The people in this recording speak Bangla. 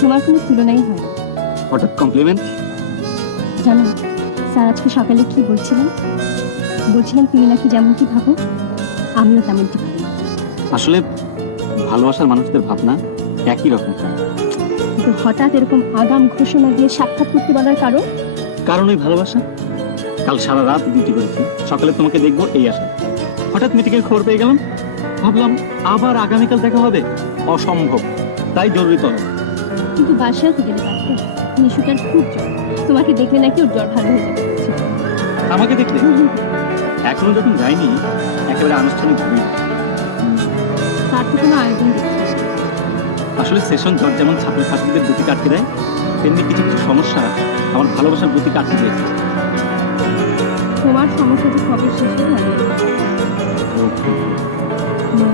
তোমার কোনো তুলনাই হয় হঠাৎ কমপ্লিমেন্ট জানো স্যার আজকে সকালে কি বলছিলেন? বলছিলেন তুমি নাকি যেমনটি ভাবো আমিও তেমনটি ভাবি। আসলে ভালোবাসার মানুষদের ভাবনা একই রকম। কিন্তু হঠাৎ এরকম আগাম ঘোষণা দিয়ে সাক্ষাৎ করতে বলার কারণ? কারণ ওই ভালোবাসা? কাল সারা রাত ডিউটি করেছি সকালে তোমাকে দেখব এই আশা। হঠাৎ মিটিংয়ের খবর পেয়ে গেলাম ভাবলাম আবার আগামীকাল দেখা হবে। অসম্ভব তাই জরুরি তলব। কিন্তু বাসায় তো গেলে পারতে নিশুটার খুব জ্বর। তোমাকে দেখলে নাকি ওর জ্বর ভালো হয়ে যাবে। আমাকে দেখলে? এখনও যখন যাইনি একেবারে আনুষ্ঠানিক ভূমি তার তো কোনো আয়োজন আসলে সেশন জ্বর যেমন ছাত্রছাত্রীদের গতি কাটতে দেয় তেমনি কিছু কিছু সমস্যা আমার ভালোবাসার গতি কাটতে দিয়েছে তোমার সমস্যা যে কবে শেষ।